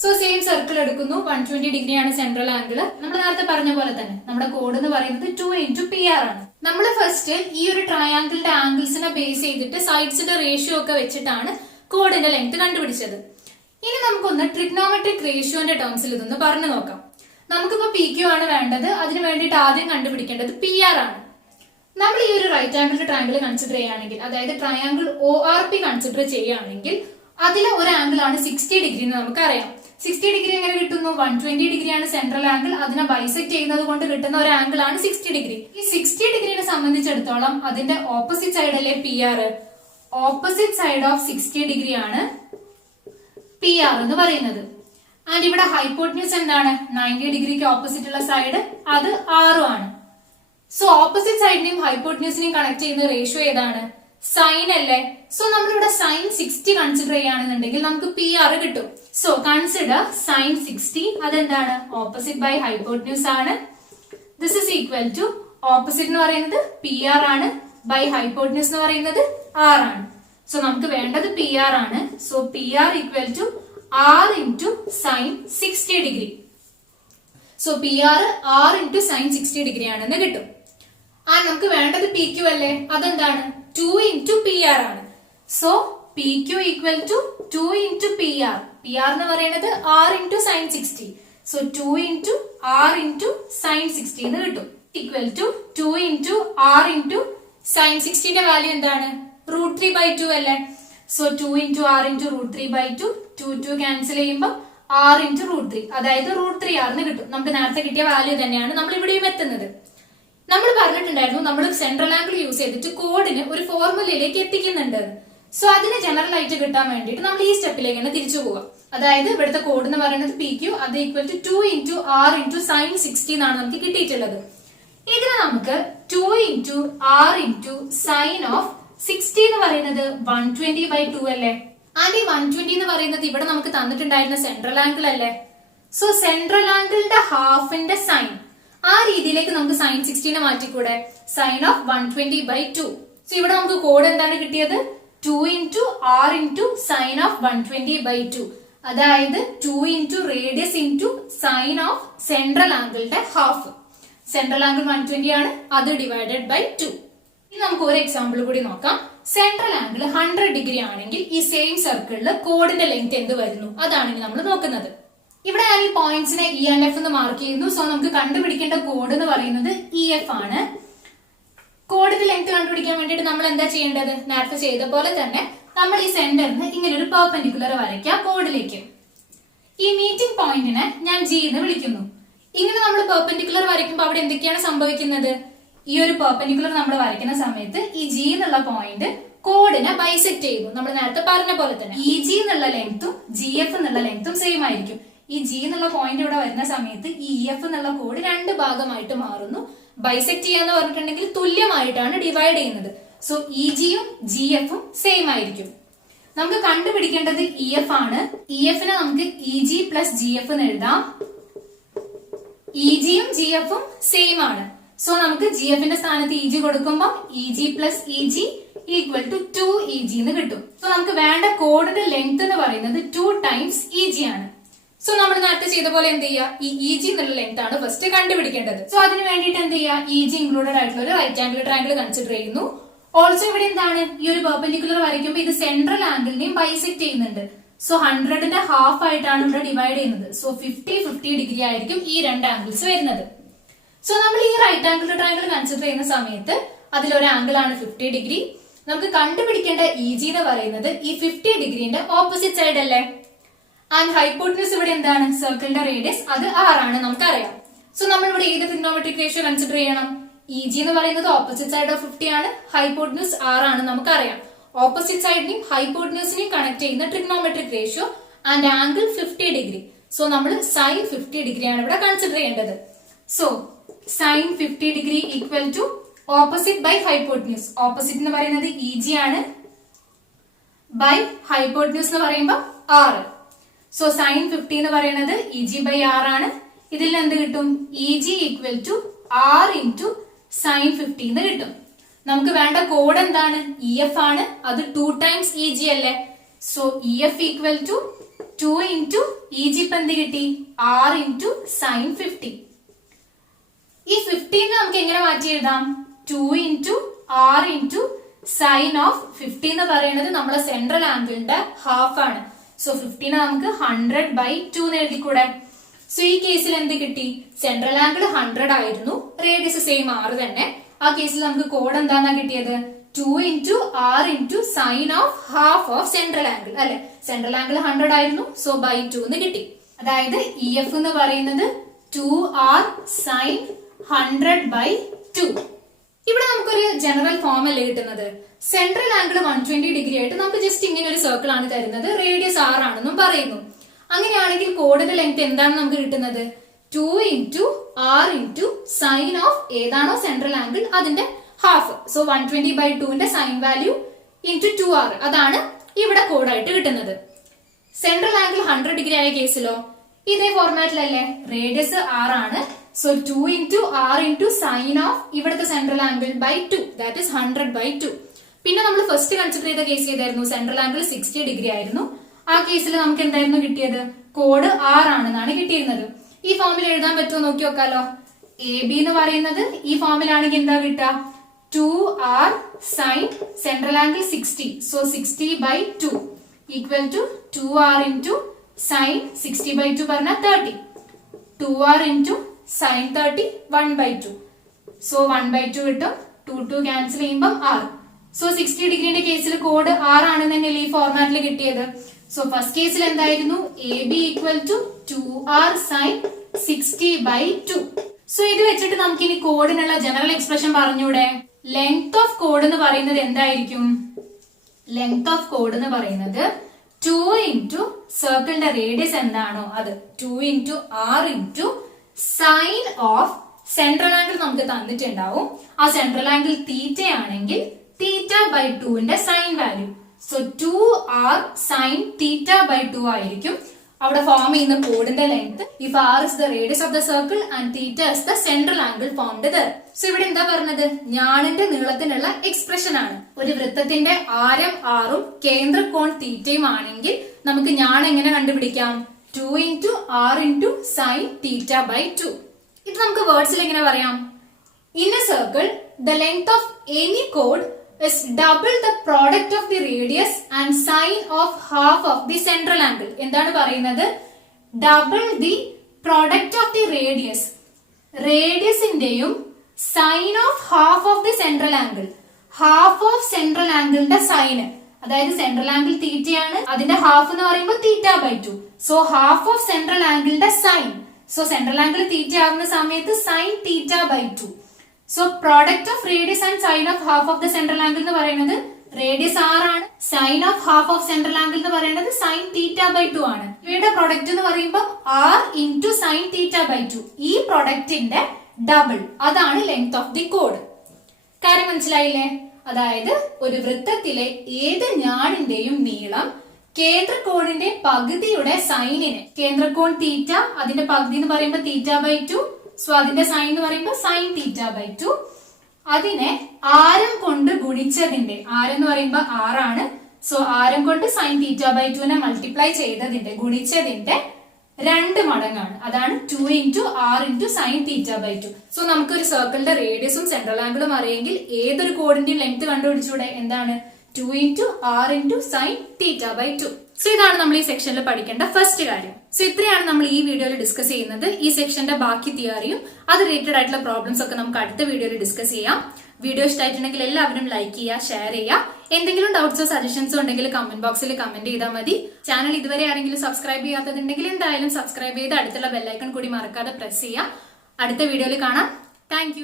സോ സെയിം സർക്കിൾ എടുക്കുന്നു. 120 ഡിഗ്രിയാണ് സെൻട്രൽ ആംഗിൾ. നമ്മൾ നേരത്തെ പറഞ്ഞ പോലെ തന്നെ നമ്മുടെ കോഡ് എന്ന് പറയുന്നത് 2 ഇൻറ്റു PR ആണ്. നമ്മൾ ഫസ്റ്റ് ഈ ഒരു ട്രയാംഗിളിന്റെ ആംഗിൾസിനെ ബേസ് ചെയ്തിട്ട് സൈഡ്സിന്റെ റേഷ്യോ ഒക്കെ വെച്ചിട്ടാണ് കോഡിന്റെ ലെങ്ത് കണ്ടുപിടിച്ചത്. ഇനി നമുക്കൊന്ന് ട്രിഗ്നോമെട്രിക് റേഷ്യോന്റെ ടേംസിൽ ഇതൊന്ന് പറഞ്ഞു നോക്കാം. നമുക്കിപ്പോ PQ ആണ് വേണ്ടത്. അതിന് വേണ്ടിയിട്ട് ആദ്യം കണ്ടുപിടിക്കേണ്ടത് PR ആണ്. നമ്മൾ ഈ ഒരു റൈറ്റ് ആംഗിൾ ട്രയാംഗിൾ കൺസിഡർ ചെയ്യുകയാണെങ്കിൽ, അതായത് ട്രയാംഗിൾ ORP കൺസിഡർ ചെയ്യുകയാണെങ്കിൽ അതിലെ ഒരു ആംഗിൾ ആണ് 60 ഡിഗ്രി എന്ന് നമുക്കറിയാം. 60 ഡിഗ്രി എങ്ങനെ കിട്ടുന്നു? 120 ഡിഗ്രിയാണ് സെൻട്രൽ ആംഗിൾ. അതിനെ ബൈസെക്ട് ചെയ്യുന്നത് കൊണ്ട് കിട്ടുന്ന ഒരു ആംഗിൾ ആണ് 60 ഡിഗ്രി. ഈ 60 ഡിഗ്രിനെ സംബന്ധിച്ചിടത്തോളം അതിന്റെ ഓപ്പോസിറ്റ് സൈഡ് അല്ലേ PR? Opposite side of 60 degree ആണ് PR എന്ന് പറയുന്നത്. ആൻഡ് ഇവിടെ ഹൈപ്പോട്ടന്യൂസ് എന്താണ്? 90 ഡിഗ്രിക്ക് ഓപ്പോസിറ്റ് ഉള്ള സൈഡ് അത് R ആണ്. സോ ഓപ്പോസിറ്റ് സൈഡിനെയും ഹൈപ്പോട്ടന്യൂസിനെയും കണക്ട് ചെയ്യുന്ന റേഷ്യോ ഏതാണ്? സൈൻ അല്ലേ? സോ നമ്മളിവിടെ സൈൻ 60 കൺസിഡർ ചെയ്യുകയാണെന്നുണ്ടെങ്കിൽ നമുക്ക് PR കിട്ടും. So consider sine 60. അതെന്താണ്? ഓപ്പോസിറ്റ് ബൈ ഹൈപ്പോട്ടന്യൂസ് ആണ്. This is equal to opposite എന്ന് പറയുന്നത് PR ആണ്, ബൈ ഹൈപ്പോട്ടന്യൂസ് എന്ന് പറയുന്നത് R ആണ്. സോ നമുക്ക് വേണ്ടത് PR ആണ്. So PR equal to r into sin 60 degree. So P R r into sin 60 degree ആണെന്ന് കിട്ടും. നമുക്ക് വേണ്ടത് പി ക്യു അല്ലേ, അതെന്താണ് 2 into പി ആർ ആണ്. So P Q equal to 2 into P R. P R എന്ന് പറയുന്നത് r into sin 60. So 2 into r into sin 60 എന്ന് കിട്ടും. Equal to 2 into r into sin 60 ന്റെ വാല്യൂ എന്താണ്, √3/2 അല്ലേ. So 2 into r into √3/2. 2 cancel ചെയ്യുമ്പോൾ r into √3, അതായത് √3r എന്ന് കിട്ടും. നമുക്ക് നേരത്തെ കിട്ടിയ വാല്യൂ തന്നെയാണ് നമ്മൾ ഇവിടെയും എത്തുന്നത്. നമ്മൾ പറഞ്ഞിട്ടുണ്ടായിരുന്നു നമ്മൾ സെൻട്രൽ ആംഗിൾ യൂസ് ചെയ്തിട്ട് കോഡിന് ഒരു ഫോർമുലയിലേക്ക് എത്തിക്കുന്നുണ്ട്. സോ അതിന് ജനറൽ ആയിട്ട് കിട്ടാൻ വേണ്ടിയിട്ട് നമ്മൾ ഈ സ്റ്റെപ്പിലേക്ക് തന്നെ തിരിച്ചു പോവാം. അതായത് ഇവിടുത്തെ കോഡ് എന്ന് പറയുന്നത് പി ക്യു, അത് equal to 2 into r into sin 60 എന്നാണ് നമുക്ക് കിട്ടിയിട്ടുള്ളത്. ഇതിന് നമുക്ക് 2 into r into sin of 60 എന്ന് പറയുന്നത് 120/2 അല്ലേ. ആൻഡ് ഈ 120 എന്ന് പറയുന്നത് ഇവിടെ നമുക്ക് തന്നിട്ടുണ്ടായിരുന്ന സെൻട്രൽ ആംഗിൾ അല്ലേ. സോ സെൻട്രൽ ആംഗിളിന്റെ ഹാഫിന്റെ സൈൻ, ആ രീതിയിലേക്ക് നമുക്ക് sin 60 മാറ്റിക്കൂടെ, സൈൻ ഓഫ് 120/2. സോ ഇവിടെ നമുക്ക് കോഡ് എന്താണ് കിട്ടിയത്, 2 into r into sin of 120/2, അതായത് 2 into radius into sine of central ആംഗിളിന്റെ ഹാഫ്. സെൻട്രൽ ആംഗിൾ 120 ആണ്, അത് ഡിവൈഡഡ് ബൈ 2. ഇനി നമുക്ക് ഒരു എക്സാമ്പിൾ കൂടി നോക്കാം. സെൻട്രൽ ആംഗിൾ 100 ഡിഗ്രി ആണെങ്കിൽ ഈ സെയിം സർക്കിളിൽ കോഡിന്റെ ലെങ്ത് എന്ത് വരുന്നു, അതാണ് നമ്മൾ നോക്കുന്നത്. ഇവിടെ ഞാൻ ഈ പോയിന്റ്സിനെ ഇ ആൻഡ് എഫ് എന്ന് മാർക്ക് ചെയ്യുന്നു. സോ നമുക്ക് കണ്ടുപിടിക്കേണ്ട കോഡ് എന്ന് പറയുന്നത് ഇ എഫ് ആണ്. കോഡിന്റെ ലെങ്ത് കണ്ടുപിടിക്കാൻ വേണ്ടിയിട്ട് നമ്മൾ എന്താ ചെയ്യേണ്ടത്, നേരത്തെ ചെയ്ത പോലെ തന്നെ നമ്മൾ ഈ സെന്ററിന് ഇങ്ങനെ ഒരു പെർപെൻഡിക്കുലർ വരയ്ക്കാം കോഡിലേക്ക്. ഈ മീറ്റിംഗ് പോയിന്റിനെ ഞാൻ ജി എന്ന് വിളിക്കുന്നു. ഇങ്ങനെ നമ്മൾ പെർപെൻഡിക്കുലർ വരയ്ക്കുമ്പോൾ അവിടെ എന്തൊക്കെയാണ് സംഭവിക്കുന്നത്, ഈ ഒരു പെർപെൻഡിക്കുലർ നമ്മൾ വരയ്ക്കുന്ന സമയത്ത് ഈ ജി എന്നുള്ള പോയിന്റ് കോഡിനെ ബൈസെക്ട് ചെയ്യുന്നു. നമ്മൾ നേരത്തെ പറഞ്ഞ പോലെ തന്നെ ഇ ജി എന്നുള്ള ലെങ്ത്തും ജി എഫ് എന്നുള്ള ലെങ്ത്തും സെയിം ആയിരിക്കും. ഈ ജി എന്നുള്ള പോയിന്റ് ഇവിടെ വരുന്ന സമയത്ത് ഈ ഇ എഫ് എന്നുള്ള കോഡ് 2 ഭാഗമായിട്ട് മാറുന്നു. ബൈസെക്ട് ചെയ്യാന്ന് പറഞ്ഞിട്ടുണ്ടെങ്കിൽ തുല്യമായിട്ടാണ് ഡിവൈഡ് ചെയ്യുന്നത്. സോ ഇ ജിയും ജി എഫും സെയിം ആയിരിക്കും. നമുക്ക് കണ്ടുപിടിക്കേണ്ടത് ഇ എഫ് ആണ്. ഇ എഫിനെ നമുക്ക് E G plus G F എന്ന് എഴുതാം. ഇ ജിയും ജി എഫും സെയിം ആണ്. സോ നമുക്ക് ജി എഫിന്റെ സ്ഥാനത്ത് ഇ ജി കൊടുക്കുമ്പോൾ E G plus E G equal to 2 E G എന്ന് കിട്ടും. സോ നമുക്ക് വേണ്ട കോഡിന്റെ ലെങ്ത് എന്ന് പറയുന്നത് 2 times ഇ ജി ആണ്. സോ നമ്മൾ നേരത്തെ ചെയ്ത പോലെ എന്ത് ചെയ്യുക, ഈ ഇ ജി എന്നുള്ള ലെങ്ത് ആണ് ഫസ്റ്റ് കണ്ടുപിടിക്കേണ്ടത്. സോ അതിന് വേണ്ടിയിട്ട് എന്ത് ചെയ്യുക, ഇ ജി ഇൻക്ലൂഡഡ് ആയിട്ടുള്ള ഒരു റൈറ്റ് ആംഗിൾ ട്രയാംഗിൾ കൺസിഡർ ചെയ്യുന്നു. ഓൾസോ ഇവിടെ എന്താണ്, ഈ ഒരു പെർപെൻഡിക്കുലർ വരയ്ക്കുമ്പോൾ ഇത് സെൻട്രൽ ആംഗിളിനെയും ബൈസെക്ട് ചെയ്യുന്നുണ്ട്. സോ 100ന്റെ ഹാഫ് ആയിട്ടാണ് ഇവിടെ ഡിവൈഡ് ചെയ്യുന്നത്. സോ 50 ഡിഗ്രി ആയിരിക്കും ഈ 2 ആംഗിൾസ് വരുന്നത്. സോ നമ്മൾ ഈ റൈറ്റ് ആംഗിൾ ട്രയാംഗിൾ കൺസിഡർ ചെയ്യുന്ന സമയത്ത് അതിലൊരു ആംഗിൾ ആണ് 50 ഡിഗ്രി. നമുക്ക് കണ്ടുപിടിക്കേണ്ട ഇ ജി എന്ന് പറയുന്നത് ഈ 50 ഡിഗ്രിന്റെ ഓപ്പോസിറ്റ് സൈഡ് അല്ലേ. ആൻഡ് ഹൈപ്പോട്ടന്യൂസ് ഇവിടെ എന്താണ്, സർക്കിളിന്റെ റേഡിയസ് അത് r ആണ്, നമുക്കറിയാം. സോ നമ്മൾ ഇവിടെ ഏത് ട്രിഗ്നോമെട്രിക് റേഷ്യോ കൺസിഡർ ചെയ്യണം, ഇ ജി എന്ന് പറയുന്നത് ഓപ്പോസിറ്റ് സൈഡ് ഓഫ് 50 ആണ്, ഹൈപ്പോട്ടന്യൂസ് r ആണ്, നമുക്കറിയാം. ഓപ്പോസിറ്റ് സൈഡിനെയും ഹൈപ്പോട്ടന്യൂസിനെയും കണക്ട് ചെയ്യുന്ന trigonometric ratio and angle 50 degree. So നമ്മൾ സൈൻ 50 ഡിഗ്രി ആണ് ഇവിടെ കൺസിഡർ ചെയ്യേണ്ടത്. So sine 50 degree equal to opposite by hypotenuse. Opposite എന്ന് പറയുന്നത് ഇ ജി ആണ്, ബൈ ഹൈപ്പോട്ടന്യൂസ് എന്ന് പറയുമ്പോൾ r. സോ സൈൻ 50 എന്ന് പറയുന്നത് ഇ ജി ബൈ ആർ ആണ്. ഇതിൽ എന്ത് കിട്ടും, E G equal to R into sine 50 എന്ന് കിട്ടും. നമുക്ക് വേണ്ട കോഡ് എന്താണ്, ഇ എഫ് ആണ്, അത് 2 times ഇ ജി അല്ലേ. So E F equal to 2 into E G ഇപ്പൊ എന്ത് കിട്ടി, ആർ ഇൻറ്റു സൈൻ 50. ഈ 50 നമുക്ക് എങ്ങനെ മാറ്റി എഴുതാം, 2 into R into sine of 50 എന്ന് പറയുന്നത് നമ്മളെ സെൻട്രൽ ആംഗിളിന്റെ ഹാഫ് ആണ്. സോ 50 നമുക്ക് 100/2 എന്ന് എഴുതിക്കൂടെ. സോ ഈ കേസിൽ എന്ത് കിട്ടി, സെൻട്രൽ ആംഗിൾ 100 ആയിരുന്നു, റേഡിയസ് സെയിം r തന്നെ. ആ കേസിൽ നമുക്ക് കോഡ് എന്താന്നാ കിട്ടിയത്, 2 into R into sine of half of central angle അല്ലെ. സെൻട്രൽ ആംഗിൾ 100 ആയിരുന്നു, സോ ബൈ 2 എന്ന് കിട്ടി. അതായത് ഇ എഫ് എന്ന് പറയുന്നത് 2r സൈൻ 100/2. ഇവിടെ നമുക്കൊരു ജനറൽ ഫോം അല്ലേ കിട്ടുന്നത്. സെൻട്രൽ ആംഗിൾ 120 ഡിഗ്രി ആയിട്ട് നമുക്ക് ജസ്റ്റ് ഇങ്ങനെ ഒരു സർക്കിൾ ആണ് തരുന്നത്, റേഡിയസ് r ആണെന്നും പറയുന്നു. അങ്ങനെയാണെങ്കിൽ കോഡിന്റെ ലെങ്ത് എന്താണ് നമുക്ക് കിട്ടുന്നത്, 2 into R into sine of ഏതാണോ സെൻട്രൽ ആംഗിൾ അതിന്റെ ഹാഫ്. സോ 120/2ന്റെ സൈൻ വാല്യൂ ഇൻറ്റു 2r, അതാണ് ഇവിടെ കോഡായിട്ട് കിട്ടുന്നത്. സെൻട്രൽ ആംഗിൾ 100 ഡിഗ്രി ആയ കേസിലോ ഇതേ ഫോർമാറ്റിലല്ലേ, റേഡിയസ് r ആണ്. So 2 into R into sine of ഇവിടുത്തെ central angle by 2, that is 100/2. പിന്നെ നമ്മൾ ഫസ്റ്റ് കൺസിഡർ ചെയ്ത കേസ് ചെയ്തായിരുന്നു, സെൻട്രൽ ആംഗിൾ 60 ഡിഗ്രി ആയിരുന്നു. ആ കേസിൽ നമുക്ക് എന്തായിരുന്നു കിട്ടിയത്? കോഡ് 6 ആണെന്നാണ് കിട്ടിയിരുന്നത്. ഈ ഫോമിൽ എഴുതാൻ പറ്റുമോ നോക്കി നോക്കാലോ. എ ബി എന്ന് പറയുന്നത് ഈ ഫോമിലാണെങ്കിൽ എന്താ കിട്ടുക? 2r sin central angle 60. So 60/2 equal to 2r into sin 60/2 പറഞ്ഞാൽ 30. 2r into sin 30 1/2. So 1/2 കിട്ടും. 2 ക്യാൻസൽ ചെയ്യുമ്പോൾ r. സോ 60 ഡിഗ്രിന്റെ കേസിൽ കോഡ് 6 ആണെന്ന് തന്നെയല്ലേ ഈ ഫോർമാറ്റിൽ കിട്ടിയത്. സോ ഫസ്റ്റ് കേസിൽ എന്തായിരുന്നു? A B equal to 2r sin 60/2. So ഇത് വെച്ചിട്ട് നമുക്ക് ഇനി കോഡിനുള്ള ജനറൽ എക്സ്പ്രഷൻ പറഞ്ഞൂടെ? ലെങ്ത് ഓഫ് കോഡ് എന്ന് പറയുന്നത് എന്തായിരിക്കും? ലെങ്ത് ഓഫ് കോഡ് എന്ന് പറയുന്നത് 2 ഇൻറ്റു സർക്കിളിന്റെ റേഡിയസ് എന്താണോ അത് 2 into r into sine of central angle നമുക്ക് തന്നിട്ടുണ്ടാവും. ആ സെൻട്രൽ ആംഗിൾ തീറ്റ ആണെങ്കിൽ θ/2ന്റെ sine value. So 2r sin θ/2 ആയിരിക്കും അവിടെ ഫോം ചെയ്യുന്ന കോഡിന്റെ length. If r is the radius of the circle and theta is the central angle formed there. So ഇവിടെ എന്താ പറഞ്ഞത്? ഞാണിന്റെ നീളത്തിനുള്ള എക്സ്പ്രഷൻ ആണ്. ഒരു വൃത്തത്തിന്റെ ആരം r ഉം കേന്ദ്രകോൺ തീറ്റയും ആണെങ്കിൽ നമുക്ക് ഞാൻ എങ്ങനെ കണ്ടുപിടിക്കാം? 2 ഇൻറ്റു r ഇൻറ്റു സൈൻ θ/2. ഇത് നമുക്ക് വേർഡ്സിൽ എങ്ങനെ പറയാം? In a circle, the length of any chord is double the product of the radius and sine of half of the central angle. എന്താണ് പറയുന്നത്? Double the product of the radius. റേഡിയസിന്റെയും sine of half of the central angle. Half of central ആംഗിളിന്റെ sine, അതായത് central angle തീറ്റയാണ്, അതിന്റെ half എന്ന് പറയുമ്പോൾ θ/2. So half of central ആംഗിളിന്റെ sine. So central angle theta ആകുന്ന സമയത്ത് sine θ/2. So product of radius and sine of half of the central angle എന്ന് പറയുന്നത് റേഡിയസ് r ആണ്. Sine of half of central angle എന്ന് പറയുന്നത് സൈൻ θ/2 ആണ്. ഇവയുടെ പ്രൊഡക്റ്റ് എന്ന് പറയുമ്പോൾ r ഇൻറ്റു സൈൻ θ/2. ഈ പ്രൊഡക്റ്റിന്റെ ഡബിൾ, അതാണ് ലെങ്ത് ഓഫ് ദി കോഡ്. കാര്യം മനസ്സിലായില്ലേ? അതായത് ഒരു വൃത്തത്തിലെ ഏത് ഞാണിന്റെയും നീളം കേന്ദ്രകോണിന്റെ പകുതിയുടെ സൈനിനെ, കേന്ദ്രകോൺ തീറ്റ അതിന്റെ പകുതി എന്ന് പറയുമ്പോൾ θ/2, സോ അതിന്റെ സൈൻ എന്ന് പറയുമ്പോൾ സൈൻ θ/2, അതിനെ ആരം കൊണ്ട് ഗുണിച്ചതിന്റെ, ആരം എന്ന് പറയുമ്പോൾ 6 ആണ്, സോ ആരം കൊണ്ട് സൈൻ θ/2നെ മൾട്ടിപ്ലൈ ചെയ്തതിന്റെ, ഗുണിച്ചതിന്റെ 2 മടങ്ങാണ്. അതാണ് 2 into r into sine θ/2. So നമുക്കൊരു സർക്കിളിന്റെ റേഡിയസും സെൻട്രൽ ആംഗിളും അറിയെങ്കിൽ ഏതൊരു കോഡിന്റെയും ലെങ്ത് കണ്ടുപിടിച്ചൂടെ? എന്താണ്? 2 into r into sine θ/2. So ഇതാണ് നമ്മൾ ഈ സെക്ഷനിൽ പഠിക്കേണ്ട ഫസ്റ്റ് കാര്യം. സോ ഇത്രയാണ് നമ്മൾ ഈ വീഡിയോയിൽ ഡിസ്കസ് ചെയ്യുന്നത്. ഈ സെക്ഷന്റെ ബാക്കി തിയറിയും അത് റിലേറ്റഡ് ആയിട്ടുള്ള പ്രോബ്ലംസ് ഒക്കെ നമുക്ക് അടുത്ത വീഡിയോയിൽ ഡിസ്കസ് ചെയ്യാം. വീഡിയോ ഇഷ്ടമായിട്ടുണ്ടെങ്കിൽ എല്ലാവരും ലൈക്ക് ചെയ്യുക, ഷെയർ ചെയ്യുക. എന്തെങ്കിലും ഡൗട്ട്സോ സജഷൻസോ ഉണ്ടെങ്കിൽ കമന്റ് ബോക്സിൽ കമന്റ് ചെയ്താൽ മതി. ചാനൽ ഇതുവരെ ആരെങ്കിലും സബ്സ്ക്രൈബ് ചെയ്യാത്തതുണ്ടെങ്കിൽ എന്തായാലും സബ്സ്ക്രൈബ് ചെയ്ത് അടുത്തുള്ള ബെല്ലൈക്കൺ കൂടി മറക്കാതെ പ്രസ് ചെയ്യുക. അടുത്ത വീഡിയോയിൽ കാണാം. താങ്ക്